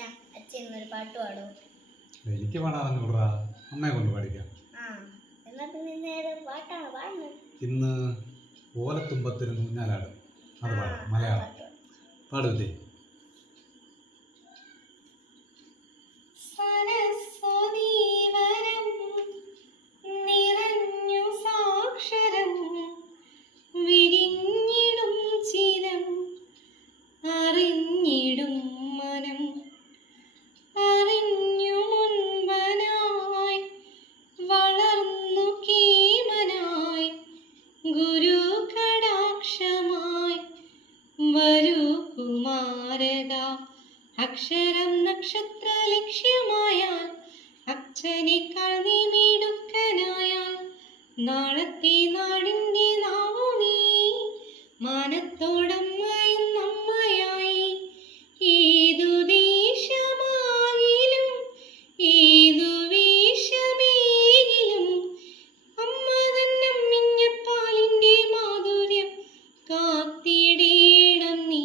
ഒരു പാട്ട് പാടും. എനിക്ക് പാടാനൂടാ, അമ്മയെ കൊണ്ട് പഠിക്കാം. ഇന്ന് ഓലത്തുമ്പത്തിന് ഊഞ്ഞാലാടും, അത് പാടാം. മലയാളം പാടൂല്ലേ? അക്ഷരം നക്ഷത്ര ലക്ഷ്യമായാൽ അച്ഛനേക്കാൾ നീ മിടുക്കനായാൽ നാളത്തെ നാടിൻ്റെ നാവു നീ മാനത്തോടമ്മയും നമ്മയായി ഏതു ദേശമാകിലും ഏതു വേഷമേകിലും അമ്മ തന്നെ മിഞ്ഞപ്പാലിൻ്റെ മാധുര്യം കാത്തിടേണം നീ.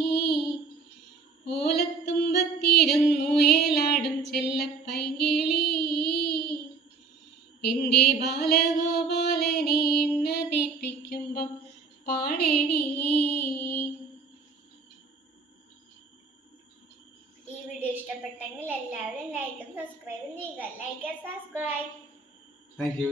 ഓലത്തുമ്പത്തിരുന്നുയലാടും ചെല്ലപ്പൈകിളി എൻ്റെ ബാലഗോപാലനെ എണ്ണ തേപ്പിക്കുമ്പം പാടേടി. ഈ വീഡിയോ ഇഷ്ടപ്പെട്ടെങ്കിൽ എല്ലാവരും ലൈക്കും സബ്സ്ക്രൈബും ചെയ്യുക. Like and subscribe. Thank you.